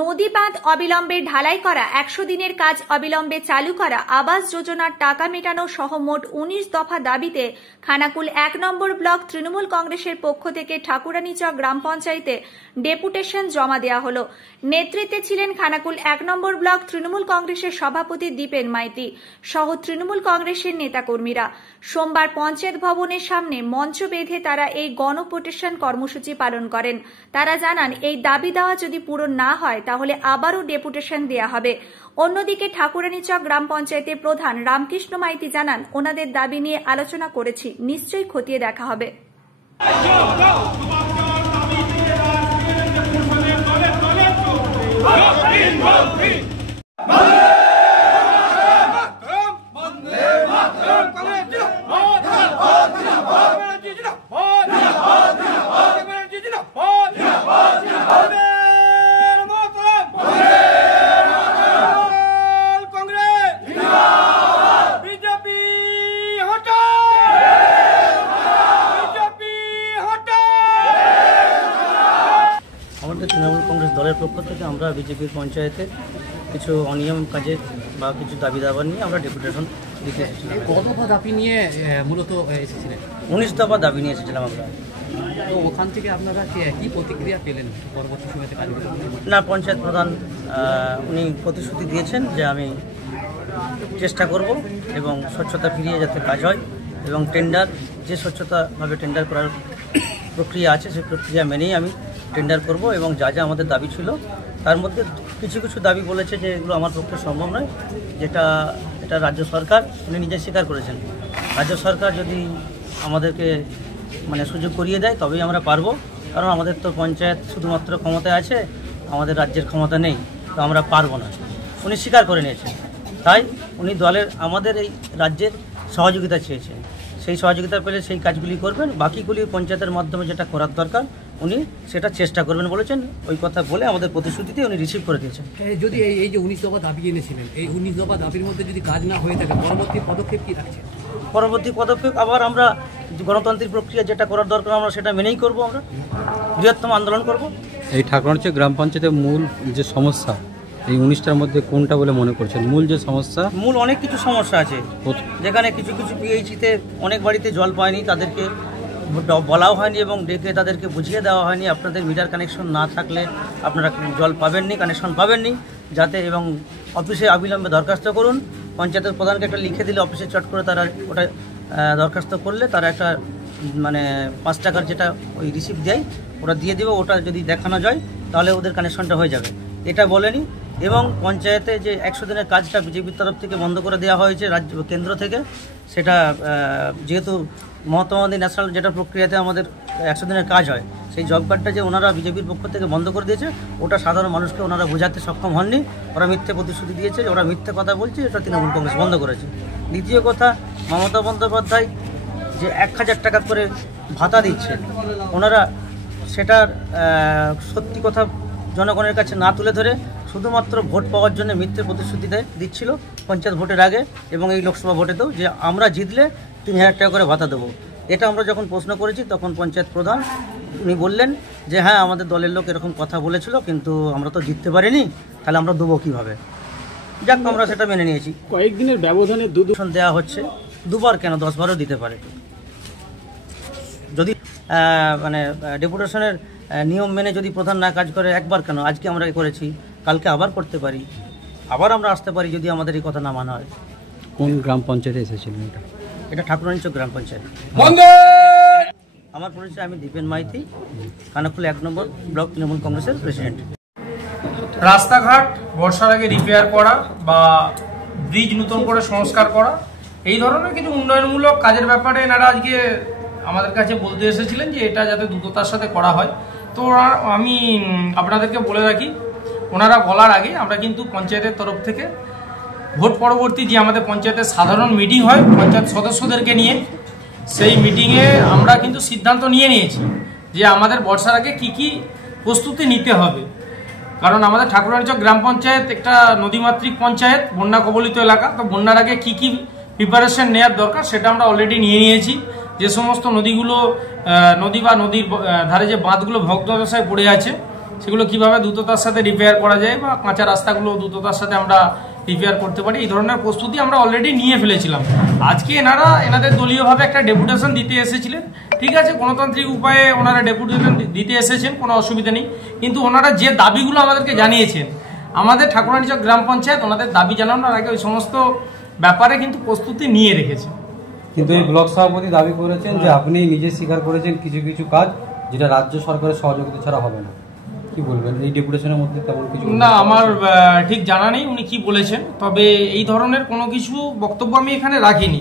নদী বাঁধ অবিলম্বে ঢালাই করা, 100 দিনের কাজ অবিলম্বে চালু করা, আবাস যোজনার টাকা মেটানো সহ মোট 19 দফা দাবিতে খানাকুল 1 নম্বর ব্লক তৃণমূল কংগ্রেসের পক্ষ থেকে ঠাকুরানীচক গ্রাম পঞ্চায়েতে ডেপুটেশন জমা দেওয়া হলো। নেতৃত্বে ছিলেন খানাকুল 1 নম্বর ব্লক তৃণমূল কংগ্রেসের সভাপতি দীপেন মাইতি সহ তৃণমূল কংগ্রেসের নেতাকর্মীরা। সোমবার পঞ্চায়েত ভবনের সামনে মঞ্চ বেঁধে তারা এই গণপিটিশন কর্মসূচি পালন করেন। তারা জানান, এই দাবি দেওয়া যদি পূরণ না হয় তাহলে আবারও ডেপুটেশন দেওয়া হবে। অন্যদিকে ঠাকুরানীচক গ্রাম পঞ্চায়েতের প্রধান রামকৃষ্ণ মাইতি জানান, ওনাদের দাবি নিয়ে আলোচনা করেছি, নিশ্চয়ই খতিয়ে দেখা হবে। আমাদের তৃণমূল কংগ্রেস দলের পক্ষ থেকে আমরা বিজেপির পঞ্চায়েতে কিছু অনিয়ম কাজের বা কিছু দাবি দাবা নিয়ে আমরা ডেপুটেশন দিতে এসেছিলাম। কত দফা দাবি নিয়ে মূলত এসেছিলেন? 19 দফা দাবি নিয়ে এসেছিলাম আমরা। তো ওখান থেকে আপনারা কি প্রতিক্রিয়া পেলেন পরবর্তী সময়তে কাজ? না, পঞ্চায়েত প্রধান উনি প্রতিশ্রুতি দিয়েছেন যে আমি চেষ্টা করব এবং স্বচ্ছতা ফিরিয়ে যাতে কাজ হয় এবং টেন্ডার যে স্বচ্ছতাভাবে টেন্ডার করার প্রক্রিয়া আছে সেই প্রক্রিয়া মেনেই আমি টেন্ডার করব এবং যা যা আমাদের দাবি ছিল তার মধ্যে কিছু কিছু দাবি বলেছে যে এগুলো আমার পক্ষে সম্ভব নয়, এটা রাজ্য সরকার উনি নিজে স্বীকার করেছেন। রাজ্য সরকার যদি আমাদেরকে সুযোগ করিয়ে দেয় তবেই আমরা পারবো, কারণ আমাদের তো পঞ্চায়েত শুধুমাত্র ক্ষমতায় আছে, আমাদের রাজ্যের ক্ষমতা নেই, তো আমরা পারবো না। উনি স্বীকার করে নিয়েছেন, তাই উনি দলের আমাদের এই রাজ্যের সহযোগিতা চেয়েছেন। সেই সহযোগিতা পেলে সেই কাজগুলি করবেন, বাকিগুলি পঞ্চায়েতের মাধ্যমে যেটা করার দরকার উনি সেটা চেষ্টা করবেন বলেছেন। ওই কথা বলে আমাদের প্রতিশ্রুতিতে উনি রিসিভ করে দিয়েছেন। যদি এই যে 19 দফা দাবি এনেছিলেন, এই 19 দফা দাবির মধ্যে যদি কাজ না হয়ে থাকে পরবর্তী পদক্ষেপ কী রাখছেন? পরবর্তী পদক্ষেপ আবার আমরা গণতান্ত্রিক প্রক্রিয়া যেটা করার দরকার আমরা সেটা মেনেই করব, আমরা বৃহত্তম আন্দোলন করব। এই ঠাকুরানীচক গ্রাম পঞ্চায়েতের মূল যে সমস্যা এই 19টার মধ্যে কোনটা বলে মনে করছেন? মূল যে সমস্যা, মূল অনেক কিছু সমস্যা আছে, যেখানে কিছু কিছু পিএইচিতে অনেক বাড়িতে জল পায়নি, তাদেরকে বলাও হয়নি এবং ডেকে তাদেরকে বুঝিয়ে দেওয়া হয়নি আপনাদের মিটার কানেকশন না থাকলে আপনারা জল পাবেননি, কানেকশন পাবেননি যাতে, এবং অফিসে অবিলম্বে দরখাস্ত করুন। পঞ্চায়েতের প্রধানকে একটা লিখে দিলে অফিসে চট করে তারা ওটা দরখাস্ত করলে তারা একটা 5 টাকার যেটা ওই রিসিপ্ট দেয় ওটা দিয়ে দেবে, ওটা যদি দেখানো যায় তাহলে ওদের কানেকশনটা হয়ে যাবে, এটা বলেনি। এবং পঞ্চায়েতে যে 100 দিনের কাজটা বিজেপির তরফ থেকে বন্ধ করে দেওয়া হয়েছে রাজ্য কেন্দ্র থেকে, সেটা যেহেতু মহাত্মা গান্ধী ন্যাশনাল যেটা প্রক্রিয়াতে আমাদের 100 দিনের কাজ হয়, সেই জব কার্ডটা যে ওনারা বিজেপির পক্ষ থেকে বন্ধ করে দিয়েছে ওটা সাধারণ মানুষকে ওনারা বোঝাতে সক্ষম হননি। ওরা মিথ্যে প্রতিশ্রুতি দিয়েছে, ওরা মিথ্যে কথা বলছে, এটা তৃণমূল কংগ্রেস বন্ধ করেছে। দ্বিতীয় কথা, মমতা বন্দ্যোপাধ্যায় যে 1000 টাকা করে ভাতা দিচ্ছে, ওনারা সেটার সত্যি কথা জনগণের কাছে না তুলে ধরে শুধুমাত্র ভোট পাওয়ার জন্য মিথ্যে প্রতিশ্রুতি দিচ্ছিল পঞ্চায়েত ভোটের আগে এবং এই লোকসভা ভোটেতেও, যে আমরা জিতলে 3000 টাকা করে ভাতা দেবো। এটা আমরা যখন প্রশ্ন করেছি তখন পঞ্চায়েত প্রধান উনি বললেন যে হ্যাঁ, আমাদের দলের লোক এরকম কথা বলেছিল, কিন্তু আমরা তো জিততে পারিনি, তাহলে আমরা দেবো কীভাবে? যাক, আমরা সেটা মেনে নিয়েছি। কয়েকদিনের ব্যবধানে দুদূষণ দেওয়া হচ্ছে, দুবার কেন, 10বারও দিতে পারে। যদি ডেপুটেশনের নিয়ম মেনে যদি প্রধান না কাজ করে, একবার কেন, আজকে আমরা করেছি, কালকে আবার করতে পারি, আবার আমরা আসতে পারি যদি আমাদের এই কথা না মানা হয়। কোন গ্রাম পঞ্চায়েতে এসেছিলেন? এটা ঠাকুরানীচক গ্রাম পঞ্চায়েত। আমার পরিচয়, আমি দীপেন মাইতি, খানাকুল 1 নম্বর ব্লক তৃণমূল কংগ্রেসের প্রেসিডেন্ট। রাস্তাঘাট বর্ষার আগে রিপেয়ার করা বা ব্রিজ নতুন করে সংস্কার করা, এই ধরনের কিছু উন্নয়নমূলক কাজের ব্যাপারে এনারা আজকে আমাদের কাছে বলতে এসেছিলেন যে এটা যাতে দ্রুততার সাথে করা হয়। তো আমি আপনাদেরকে বলে রাখি, ওনারা বলার আগে আমরা কিন্তু পঞ্চায়েতের তরফ থেকে ভোট পরবর্তী যে আমাদের পঞ্চায়েতের সাধারণ মিটিং হয় পঞ্চায়েত সদস্যদেরকে নিয়ে, সেই মিটিংয়ে আমরা কিন্তু সিদ্ধান্ত নিয়ে নিয়েছি যে আমাদের বর্ষার আগে কি কি প্রস্তুতি নিতে হবে। কারণ আমাদের ঠাকুরানীচক গ্রাম পঞ্চায়েত একটা নদীমাতৃক পঞ্চায়েত, বন্যা কবলিত এলাকা, তো বন্যার আগে কি কি প্রিপারেশন নেওয়ার দরকার সেটা আমরা অলরেডি নিয়ে নিয়েছি। যে সমস্ত নদীগুলো নদী বা নদীর ধারে যে বাঁধগুলো ভগ্নদশায় পড়ে আছে সেগুলো কিভাবে দ্রুততার সাথে রিপেয়ার করা যায় বা কাঁচা রাস্তাগুলো দ্রুততার সাথে আমরা রিপেয়ার করতে পারি, এই ধরনের প্রস্তুতি আমরা অলরেডি নিয়ে ফেলেছিলাম। আজকে এনাদের দলীয়ভাবে একটা ডেপুটেশন দিতে এসেছিলেন, ঠিক আছে, গণতান্ত্রিক উপায়ে ওনারা ডেপুটেশন দিতে এসেছেন, কোনো অসুবিধা নেই। কিন্তু ওনারা যে দাবিগুলো আমাদেরকে জানিয়েছেন, আমাদের ঠাকুরানীচক গ্রাম পঞ্চায়েত ওনাদের দাবি জানানোর আগে ওই সমস্ত ব্যাপারে কিন্তু প্রস্তুতি নিয়ে রেখেছে। কিন্তু এই ব্লক সভাপতি দাবি করেছেন যে আপনি নিজে স্বীকার করেছেন কিছু কিছু কাজ যেটা রাজ্য সরকারের সহযোগিতা ছাড়া হবে না, কি বলবেন এই ডেপুটেশনের মধ্যে তেমন কিছু? না, আমার ঠিক জানা নেই উনি কি বলেছেন, তবে এই ধরনের কোনো কিছু বক্তব্য আমি এখানে রাখিনি।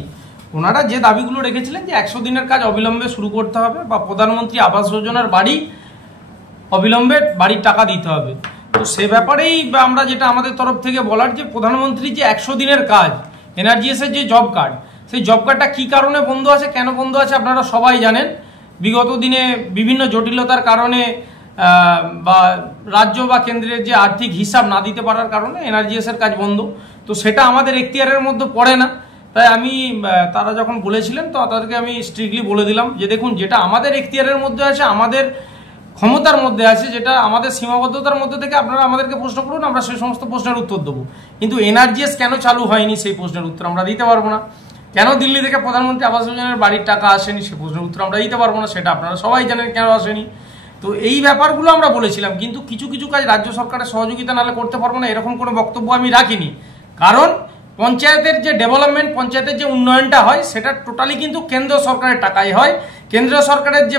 ওনারা যে দাবিগুলো রেখেছিলেন যে 100 দিনের কাজ অবিলম্বে শুরু করতে হবে বা প্রধানমন্ত্রী আবাস যোজনার বাড়ি অবিলম্বে বাড়ির টাকা দিতে হবে, তো সে ব্যাপারেই আমরা যেটা আমাদের তরফ থেকে বলার যে প্রধানমন্ত্রী যে 100 দিনের কাজ এনআরজিএসের যে জব কার্ড, সেই জব কার্ডটা কী কারণে বন্ধ আছে, কেন বন্ধ আছে আপনারা সবাই জানেন। বিগত দিনে বিভিন্ন জটিলতার কারণে বা রাজ্য বা কেন্দ্রের যে আর্থিক হিসাব না দিতে পারার কারণে এনআরজিএসের কাজ বন্ধ, তো সেটা আমাদের এখতিয়ারের মধ্যে পড়ে না। তাই আমি তারা যখন বলেছিলেন তো তাদেরকে আমি স্ট্রিক্টলি বলে দিলাম যে দেখুন, যেটা আমাদের এখতিয়ারের মধ্যে আছে, আমাদের ক্ষমতার মধ্যে আছে, যেটা আমাদের সীমাবদ্ধতার মধ্যে থেকে আপনারা আমাদেরকে প্রশ্ন করুন, আমরা সেই সমস্ত প্রশ্নের উত্তর দেবো। কিন্তু এনআরজিএস কেন চালু হয়নি সেই প্রশ্নের উত্তর আমরা দিতে পারবো না। কেন দিল্লি থেকে প্রধানমন্ত্রী আবাস যোজনার বাড়ির টাকা আসেনি সেই প্রশ্নের উত্তর আমরা দিতে পারবো না, সেটা আপনারা সবাই জানেন কেন আসেনি। তো এই ব্যাপারগুলো আমরা বলেছিলাম, কিন্তু কিছু কিছু কাজ রাজ্য সরকারের সহযোগিতা নাহলে করতে পারবো না এরকম কোনো বক্তব্য আমি রাখিনি। কারণ পঞ্চায়েতের যে ডেভেলপমেন্ট, পঞ্চায়েতের যে উন্নয়নটা হয় সেটা টোটালি কিন্তু কেন্দ্র সরকারের টাকাই হয়। কেন্দ্র সরকারের যে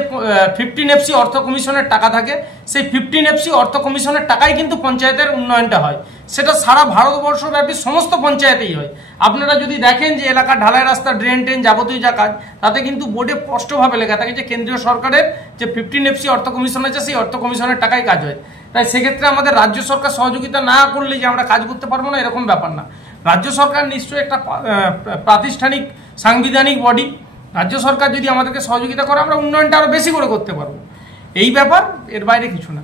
15FC অর্থ কমিশনের টাকা থাকে, সেই 15FC অর্থ কমিশনের টাকাই কিন্তু পঞ্চায়েতের উন্নয়নটা হয়, সেটা সারা ভারতবর্ষব্যাপী সমস্ত পঞ্চায়েতেই হয়। আপনারা যদি দেখেন যে এলাকার ঢালাই রাস্তা, ড্রেন ট্রেন যাবতীয় যা কাজ, তাতে কিন্তু বোর্ডে স্পষ্টভাবে লেখা থাকে যে কেন্দ্রীয় সরকারের যে 15FC অর্থ কমিশন আছে সেই অর্থ কমিশনের টাকাই কাজ হয়। তাই সেক্ষেত্রে আমাদের রাজ্য সরকার সহযোগিতা না করলে যে আমরা কাজ করতে পারবো না এরকম ব্যাপার না। রাজ্য সরকার নিশ্চয়ই একটা প্রাতিষ্ঠানিক সাংবিধানিক বডি, রাজ্য সরকার যদি আমাদেরকে সহযোগিতা করে আমরা উন্নয়নটা আরো বেশি করে করতে পারবো, এই ব্যাপার, এর বাইরে কিছু না।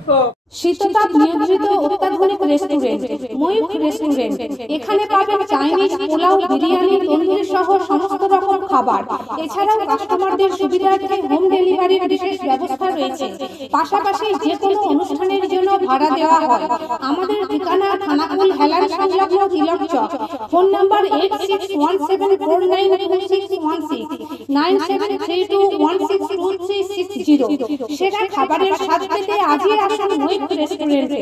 শীততাপ নিয়ন্ত্রিত অত্যাধুনিক রেস্টুরেন্ট ময়ূখ রেস্টুরেন্ট, এখানে পাবেন চাইনিজ, পোলাও, বিরিয়ানি, তন্দুরি সহ সমস্ত রকম খাবার। এছাড়াও কাস্টমারদের সুবিধার্থে হোম ডেলিভারির বিশেষ ব্যবস্থা রয়েছে। পাশাপাশি যে কোনো অনুষ্ঠানের জন্য ভাড়া দেওয়া হয়। আমাদের ঠিকানা খানাকুল হেলান সংলগ্ন তিলক চক। Phone number 8617492616 9732162360। সেরা খাবারের স্বাদ পেতে আজই আসুন ময়ূখ রেস্টুরেন্টে।